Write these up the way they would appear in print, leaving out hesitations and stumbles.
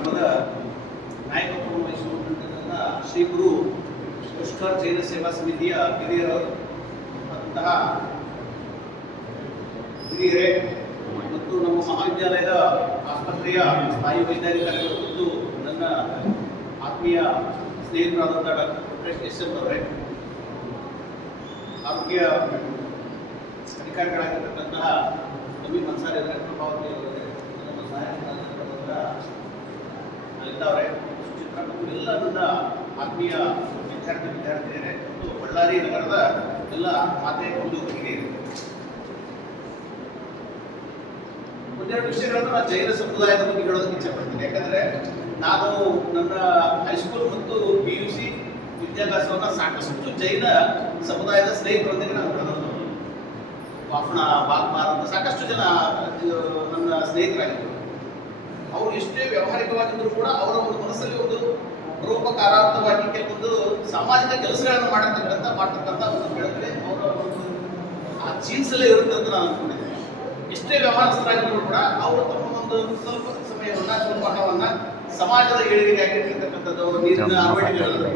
ಕಾರ್ಯಕ್ರಮದ ನಾಯಕತ್ವವನ್ನು ವಹಿಸಿಕೊಂಡಿರ್ತಕ್ಕಂಥ ಶ್ರೀ ಗುರು ಪುಷ್ಕರ್ ಜೈನ ಸೇವಾ ಸಮಿತಿಯ ಹಿರಿಯರಾದಂತಹ ಹಿರಿಯರೇ ಮತ್ತು ನಮ್ಮ ಮಹಾವಿದ್ಯಾಲಯದ ಆಸ್ಪತ್ರೆಯ ಸ್ಥಾಯಿ ವೈಜ್ಞಾನಿಕರು ಮತ್ತು ನನ್ನ ಆತ್ಮೀಯ ಸ್ನೇಹಿತರಾದಂಥ ಡಾಕ್ಟರ್ ಪ್ರಕಾಶ್ ಎಸ್ ಎಂ ಅವರೇ, ಆರೋಗ್ಯ ಅಧಿಕಾರಿಗಳಾಗಿರ್ತಕ್ಕಂತಹ ನವೀನ್ ಮನ್ಸಾರಿ ಅವರೇ, ಪ್ರಭಾವತಿ ಅವರೇ, ನಮ್ಮ ಸಹಾಯಕರಾಗಿರ್ತಕ್ಕಂಥ ಲಲಿತಾ ಅವರೇ, ಸುಚಿತ್ರಾ ಮತ್ತು ಎಲ್ಲ ನನ್ನ ಆತ್ಮೀಯ ವಿದ್ಯಾರ್ಥಿನಿಯರೇ ಮತ್ತು ಬಳ್ಳಾರಿ ನಗರದ ಎಲ್ಲ ಮಾತೆ ಒಂದು ಹಿರಿಯರು, ಒಂದೆರಡು ವಿಷಯಗಳನ್ನು ನಾನು ಜೈನ ಸಮುದಾಯದ ಬಗ್ಗೆ ಹೇಳೋದಕ್ಕೆ ಇಚ್ಛೆಪಡ್ತೀನಿ. ಯಾಕಂದರೆ ನಾನು ನನ್ನ ಹೈಸ್ಕೂಲ್ ಮತ್ತು PUC ವಿದ್ಯಾಭ್ಯಾಸವನ್ನು ಸಾಕಷ್ಟು ಜೈನ ಸಮುದಾಯದ ಸ್ನೇಹಿತರೊಂದಿಗೆ ನಾನು ಕಳೆದದ್ದು. ವಾಫಣ, ಬಾಗ್ಮಾರ್ ಅಂತ ಸಾಕಷ್ಟು ಜನ ನನ್ನ ಸ್ನೇಹಿತರಾಗಿದ್ದರು. ಅವರು ಎಷ್ಟೇ ವ್ಯಾವಹಾರಿಕವಾಗಿದ್ದರೂ ಕೂಡ ಅವರ ಒಂದು ಮನಸ್ಸಲ್ಲಿ ಒಂದು ಪರೋಪಕಾರಾರ್ಥವಾಗಿ ಕೆಲವೊಂದು ಸಾಮಾಜಿಕ ಕೆಲಸಗಳನ್ನು ಮಾಡ್ತಕ್ಕಂಥ ಒಂದು ಬೆಳಕಲ್ಲಿ ಅವರ ಒಂದು ಆ ಜೀನ್ಸಲ್ಲೇ ಇರುತ್ತೆ ಅಂತ ನಾನು ಅಂದ್ಕೊಂಡಿದ್ದೆ. ಎಷ್ಟೇ ವ್ಯವಹಾರಸ್ಥರಾಗಿದ್ದರೂ ಕೂಡ ಅವರು ತಮ್ಮ ಒಂದು ಸ್ವಲ್ಪ ಸಮಯವನ್ನು, ಸ್ವಲ್ಪ ಹಣವನ್ನು ಸಮಾಜದ ಏಳಿಗೆಗಾಗಿರ್ತಕ್ಕಂಥದ್ದು, ಅವರ ನೀರಿನ ಅಳವಡಿಕೆಗಳನ್ನು,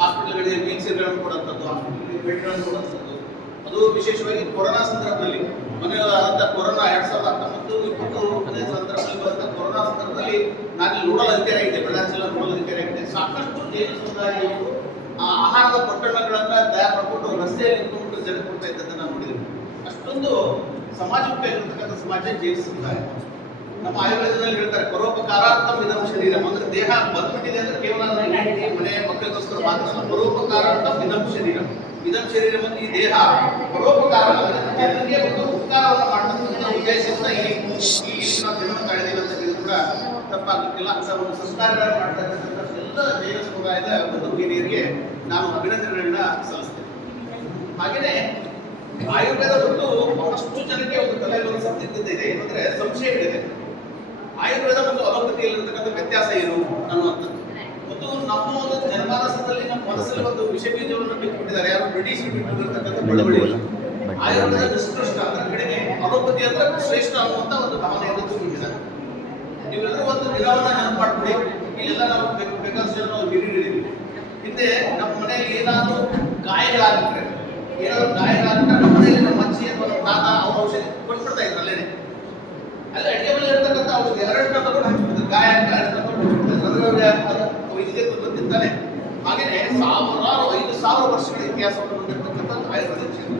ಹಾಸ್ಪಿಟಲ್ಗಳಿಗೆ ವೀಲ್ ಚೇರ್ಗಳನ್ನು ಕೊಡುವಂಥದ್ದು, ಹಾಸ್ಪಿಟಲ್ಗೆ ಬೆಡ್ಗಳನ್ನು ಕೊಡುವಂಥದ್ದು. ಅದು ವಿಶೇಷವಾಗಿ ಕೊರೋನಾ ಸಂದರ್ಭದಲ್ಲಿ ಮೊನ್ನೆ ಆದಂಥ ಕೊರೋನಾ 2019-20 ಸಂದರ್ಭದಲ್ಲಿ ಬಂದ ಕೊರೋನಾ ಸಂದರ್ಭದಲ್ಲಿ ನಾನು ನೋಡಲ್ ಅಧಿಕಾರಿ ಆಗಿದೆ, ಬಳ್ಳಾರಿ ಜಿಲ್ಲಾ ನೋಡಲ್ ಅಧಿಕಾರಿ ಆಗಿದೆ. ಸಾಕಷ್ಟು ಜೈನ ಸಮುದಾಯಗಳು ಆ ಆಹಾರದ ಪೊಟ್ಟಣಗಳನ್ನು ತಯಾರು ಮಾಡಿಕೊಂಡು ರಸ್ತೆಯಲ್ಲಿ ನಿಂತ್ಕೊಂಡು ಜನ ಕೊಡ್ತಾ ಇದ್ದದ್ದನ್ನು ನಾನು ನೋಡಿದ್ದೀನಿ. ಅಷ್ಟೊಂದು ಸಮಾಜಮುಖಿಯಾಗಿರ್ತಕ್ಕಂಥ ಸಮಾಜ ಜೈನ ಸಮುದಾಯ. ನಮ್ಮ ಆಯುರ್ವೇದದಲ್ಲಿ ಹೇಳ್ತಾರೆ, ಪರೋಪಕಾರಾರ್ಥಂ ಇದಂ ಶರೀರಂ. ಅಂದ್ರೆ ದೇಹ ಬಂದ್ಬಿಟ್ಟಿದೆ ಅಂದ್ರೆ ಕೇವಲ ಮನೆ ಮಕ್ಕಳಿಗೋಸ್ಕರ ಮಾತ್ರ. ಪರೋಪಕಾರಾರ್ಥಂ ಇದಂ ಶರೀರಂ. ಇದಂ ಶರೀರಂ ಅಂದ್ರೆ ಈ ದೇಹ ಪರೋಪಕಾರ, ಜನರಿಗೆ ಒಂದು ಉಪಕಾರವನ್ನು ಮಾಡತಕ್ಕಂಥ ಉದ್ದೇಶದಿಂದ ಈ ನಾವು ಜನ್ಮ ತಾಳಿದೀವಿ ಅಂತ ಹೇಳಿದ್ರು ಕೂಡ ತಪ್ಪಾಗಲಿಕ್ಕಿಲ್ಲ. ಅಂತ ಒಂದು ಸಂಸ್ಕಾರಗಳನ್ನು ಮಾಡ್ತಾ ಇರ್ತಕ್ಕಂಥ ಎಲ್ಲ ಜೈನ ಸಮುದಾಯದ ಒಂದು ಹಿರಿಯರಿಗೆ ನಾನು ಅಭಿನಂದನೆಗಳನ್ನ ಸಲ್ಲಿಸ್ತೇನೆ. ಹಾಗೆಯೇ ಆಯುರ್ವೇದ ಮತ್ತು ಬಹಳಷ್ಟು ಜನಕ್ಕೆ ಒಂದು ತಲೆಯಲ್ಲಿ ಒಂದು ಸತ್ಯತೆ ಇದೆ, ಏನಂದ್ರೆ ಸಂಶಯಗಳಿದೆ. ಆಯುರ್ವೇದ ಮತ್ತು ಅಲೋಪತಿಯಲ್ಲಿರ್ತಕ್ಕಂಥ ವ್ಯತ್ಯಾಸ ಏನು ಅನ್ನುವಂಥದ್ದು. ಮತ್ತು ನಮ್ಮ ಒಂದು ಜನಮಾನಸದಲ್ಲಿ ನಮ್ಮ ಮನಸ್ಸಲ್ಲಿ ಒಂದು ವಿಷ ಬೀಜವನ್ನು ಬಿಟ್ಟುಬಿಟ್ಟಿದ್ದಾರೆ. ಯಾರು ಬ್ರಿಟಿಷ್ ಬಿಟ್ಟಿರ್ತಕ್ಕಂಥ ಬಡವಳಿಗಳು ಆಯುರ್ವೇದ ನಿಷ್ಕೃಷ್ಟ ಅದರ ಕಡೆಗೆ, ಅಲೋಪತಿ ಅಂದ್ರೆ ಶ್ರೇಷ್ಠ ಅನ್ನುವಂಥ ಒಂದು ಭಾವನೆಯನ್ನು ತುಂಬಿದ್ದಾರೆ. ನೀವೆಲ್ಲರೂ ಒಂದು ದಿನವನ್ನ ನೆನಪು ಮಾಡ್ಕೊಡಿ. ಇಲ್ಲೆಲ್ಲ ನಾವು ಬೇಕಾದಷ್ಟು ಜನ ನಾವು ಹಿರಿಯರಿದ್ದೀವಿ. ಹಿಂದೆ ನಮ್ಮ ಮನೆಯಲ್ಲಿ ಏನಾದರೂ ಗಾಯಗಳಾಗಿದ್ರೆ ನಮ್ಮ ಮನೆಯಲ್ಲಿ ನಮ್ಮ ಅಜ್ಜಿ ಅಥವಾ ನಮ್ಮ ತಾತ ಅವ್ರ ಔಷಧಿ ಕೊಟ್ಬಿಡ್ತಾ ಇದ್ರು ಅಲ್ಲೇನೆ. ಅಲ್ಲಿ ಅಡಿಗೆ ಮನೆ ಇರ್ತಕ್ಕಂಥ ಔಷಧಿ ಎರಡನ್ನ ತಗೊಂಡು ಹಾಕ್ಬಿಡ್ತಾರೆ, ಗಾಯ ವೈದ್ಯಕೀಯ ಬಂದಿರ್ತಾನೆ. ಹಾಗೆಯೇ 5,000 ವರ್ಷಗಳ ಇತಿಹಾಸವನ್ನು ಹೊಂದಿರತಕ್ಕಂಥ ಆಯುರ್ವೇದ ಕ್ಷೇತ್ರ.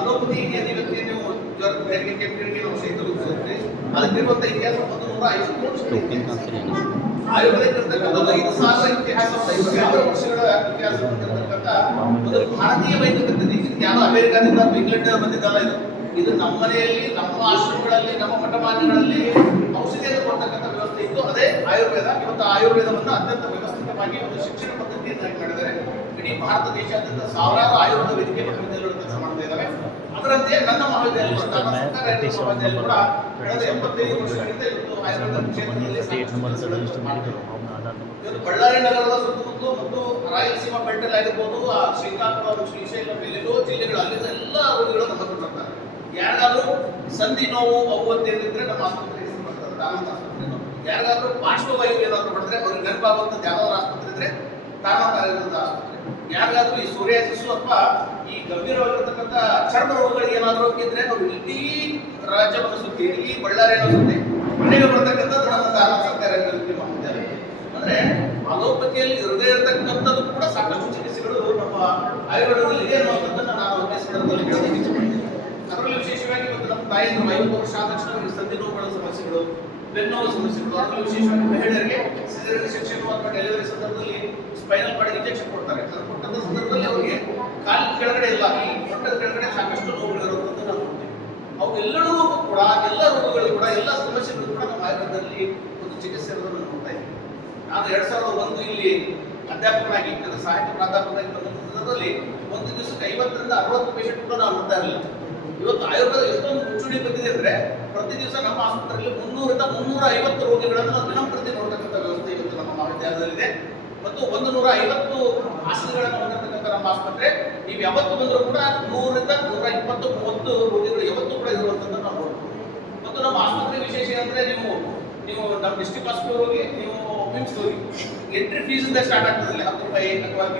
ಅಲೋಪತಿ ವ್ಯಕ್ತಿ ನೀವು ಜ್ವರದ ಬೇರೆ ಕೆಮ್ಮಿಗೆ ಔಷಧಿ ತಲುಪಿಸುತ್ತೆ, ಅದಕ್ಕಿರುವಂಥ ಇತಿಹಾಸ 150 ವರ್ಷ. ಆಯುರ್ವೇದಕ್ಕಿರ್ತಕ್ಕಂಥದ್ದು 5,000 ಇತಿಹಾಸ, 50 ವರ್ಷಗಳ ಇತಿಹಾಸ ಹೊಂದಿರತಕ್ಕಂಥ ಒಂದು ಭಾರತೀಯ ವೈದ್ಯಕೀಯ ಪದ್ಧತಿ. ಯಾರೋ ಅಮೆರಿಕಾದಿಂದ ಅಥವಾ ಇಂಗ್ಲೆಂಡ್ ಬಂದಿದ್ದಲ್ಲ ಇದು. ಇದು ನಮ್ಮ ಮನೆಯಲ್ಲಿ, ನಮ್ಮ ಆಶ್ರಮಗಳಲ್ಲಿ, ನಮ್ಮ ಮಠಮಾನ್ಯಗಳಲ್ಲಿ ಔಷಧಿಯನ್ನು ಕೊಡ್ತಕ್ಕಂಥ ವ್ಯವಸ್ಥೆ ಇತ್ತು. ಅದೇ ಆಯುರ್ವೇದ. ಇವತ್ತು ಆಯುರ್ವೇದವನ್ನು ಅತ್ಯಂತ ವ್ಯವಸ್ಥಿತವಾಗಿ ಒಂದು ಶಿಕ್ಷಣ ಪದ್ಧತಿಯನ್ನಾಗಿ ಮಾಡಿದ್ದಾರೆ. ಇಡೀ ಭಾರತ ದೇಶಾದ್ಯಂತ ಸಾವಿರಾರು ಆಯುರ್ವೇದ ವೈದ್ಯಕೀಯ ಮಹಾವಿದ್ಯಾಲಯಗಳು ಕೆಲಸ ಮಾಡ್ತಾ ಇದ್ದಾವೆ. ಅದರಂತೆ ನನ್ನ ಮಹಾವಿದ್ಯಾಲಯ ಕೂಡ ಕಳೆದ 75 ವರ್ಷಗಳಿಂದ ಇವತ್ತು ಆಯುರ್ವೇದ ಕ್ಷೇತ್ರದಲ್ಲಿ ಇವತ್ತು ಬಳ್ಳಾರಿ ನಗರದ ಸುತ್ತಮುತ್ತಲು ಮತ್ತು ರಾಯಲಸೀಮಾ ಬೆಲ್ಟಲ್ಲಿ ಆಗಿರ್ಬೋದು, ಶ್ರೀಕಾಕುಳ, ಶ್ರೀಶೈಲ, ಬೇಲೆಲ್ಲೋ ಜಿಲ್ಲೆಗಳು, ಅಲ್ಲಿಂದ ಎಲ್ಲ ರೋಗಿಗಳು ನಮ್ಮ ಹತ್ರ ಬರ್ತಾರೆ. ಯಾರಿಗಾದ್ರೂ ಸಂಧಿ ನೋವು ಅವು ಅಂತ ಹೇಳಿದ್ರೆ ನಮ್ಮ ಆಸ್ಪತ್ರೆಗೆ ಹೆಸರು ಬರ್ತಾರೆ, ತಾನಂತ ಆಸ್ಪತ್ರೆ ನೋವು. ಯಾರಿಗಾದ್ರೂ ಪಾರ್ಶ್ವವಾಯು ಏನಾದ್ರು ಪಡೆದ್ರೆ ಅವ್ರಿಗೆ ನೆನಪಾಗುವಂಥದ್ದು ಯಾವ್ದಾದ್ರು ಆಸ್ಪತ್ರೆ ಇದ್ರೆ ತಾನಂತ ಆಸ್ಪತ್ರೆ. ಯಾರಿಗಾದ್ರೂ ಈ ಸೋರಿಯಾಸಿಸ್ ಅಥವಾ ಈ ಗಂಭೀರವಾಗಿರ್ತಕ್ಕಂಥ ಚರ್ಮ ರೋಗಗಳಿಗೆ ಏನಾದರೂ ಇದ್ರೆ ನಾವು ಇಡೀ ರಾಜ್ಯವನ್ನು ಸುತ್ತಿ, ಇಡೀ ಬಳ್ಳಾರಿಯನ್ನು ಸುತ್ತಿ ಮನೆಗೆ ಬರ್ತಕ್ಕಂಥದ್ದು ನಮ್ಮ ಸರ್ಕಾರಿ ಮಹಾವಿದ್ಯಾಲಯ. ಅಂದ್ರೆ ಅಲೋಪತಿಯಲ್ಲಿ ಇರದೇ ಇರತಕ್ಕಂಥದ್ದು ಕೂಡ ಸಾಕಷ್ಟು ಚಿಕಿತ್ಸೆಗಳು ನಮ್ಮ ಆಯುರ್ವೇದದಲ್ಲಿ ಇದೆ ಅನ್ನುವಂಥದ್ದನ್ನು ನಾನು ಸಂದರ್ಭದಲ್ಲಿ ಹೇಳೋದಕ್ಕೆ ಇಷ್ಟಪಡ್ತೀನಿ. ಅದರಲ್ಲಿ ವಿಶೇಷವಾಗಿ ಇವತ್ತು ನಮ್ಮ ತಾಯಿಯಂದ್ರು 50 ವರ್ಷ ಆದ ತಕ್ಷಣ ಅವರಿಗೆ ಸಂಧಿ ನೋವುಗಳ ಸಮಸ್ಯೆಗಳು, ಬೆನ್ನೋವು ಸಮಸ್ಯೆಗಳು, ಅದರಲ್ಲಿ ವಿಶೇಷವಾಗಿ ಮಹಿಳೆಯರಿಗೆ ಸಿಸೇರಿಯನ್ ಸೆಕ್ಷನ್ ಅಥವಾ ಡೆಲಿವರಿ ಸಂದರ್ಭದಲ್ಲಿ ಸ್ಪೈನಲ್ ಕಾರ್ಡ್ ಇಂಜೆಕ್ಷನ್ ಕೊಡ್ತಾರೆ. ಅದು ಕೊಟ್ಟಂತ ಸಂದರ್ಭದಲ್ಲಿ ಅವರಿಗೆ ಕಾಲಿನ ಕೆಳಗಡೆ ಇಲ್ಲ, ಈ ಸೊಂಟದ ಕೆಳಗಡೆ ಸಾಕಷ್ಟು ನೋವುಗಳಿರುವಂಥದ್ದು ನಾವು ನೋಡ್ತೀವಿ. ಅವೆಲ್ಲರೂ ಕೂಡ, ಎಲ್ಲ ರೋಗಗಳು ಕೂಡ, ಎಲ್ಲ ಸಮಸ್ಯೆಗಳು ಕೂಡ ನಮ್ಮ ಆಯುರ್ವೇದದಲ್ಲಿ ಒಂದು ಚಿಕಿತ್ಸೆ ಇರೋದನ್ನು ನೋಡ್ತಾ ಇದ್ದೀವಿ. ನಾನು 2001 ಇಲ್ಲಿ ಅಧ್ಯಾಪಕನಾಗಿ, ಸಾಹಿತ್ಯ ಪ್ರಾಧ್ಯಾಪಕನಾಗಿ ಬಂದ ಸಂದರ್ಭದಲ್ಲಿ ಒಂದು ದಿವಸಕ್ಕೆ 50ರಿಂದ 60 ಪೇಷಂಟ್ ಕೂಡ ನಾವು ನೋಡ್ತಾ ಇರಲಿಲ್ಲ. ಇವತ್ತು ಆಯುರ್ವೇದ ಎಷ್ಟೊಂದು ಮುಚ್ಚುಡಿ ಬಂದಿದೆ ಅಂದ್ರೆ ಪ್ರತಿ ದಿವಸ ನಮ್ಮ ಆಸ್ಪತ್ರೆಯಲ್ಲಿ 300ರಿಂದ 350 ರೋಗಿಗಳನ್ನು ನಾವು ದಿನಂಪ್ರತಿ ನೋಡ್ತಕ್ಕಂಥ ವ್ಯವಸ್ಥೆ ಇವತ್ತು ನಮ್ಮ ಮಹಾವಿದ್ಯಾಲಯದಲ್ಲಿದೆ. ಮತ್ತು 150 ಆಸನಗಳನ್ನು ಹೊಂದಿರತಕ್ಕಂಥ ನಮ್ಮ ಆಸ್ಪತ್ರೆ. ನೀವು ಯಾವತ್ತು ಬಂದರೂ ಕೂಡ 100ರಿಂದ 120, 30 ರೋಗಿಗಳು ಯಾವತ್ತೂ ಕೂಡ ಇರುವಂಥದ್ದು ನಾವು ನೋಡ್ತೀವಿ. ಮತ್ತು ನಮ್ಮ ಆಸ್ಪತ್ರೆ ವಿಶೇಷ ಅಂದರೆ ನೀವು ನಮ್ಮ ಡಿಸ್ಟ್ರಿಕ್ಟ್ ಹಾಸ್ಪಿಟಲ್ ಹೋಗಿ ನೀವು ವಿಮ್ಸ್ ಹೋಗಿ ಎಂಟ್ರಿ ಫೀಸ್ ಇಂದ ಸ್ಟಾರ್ಟ್ ಆಗ್ತದೆ 10 ರೂಪಾಯಿ ಅಥವಾ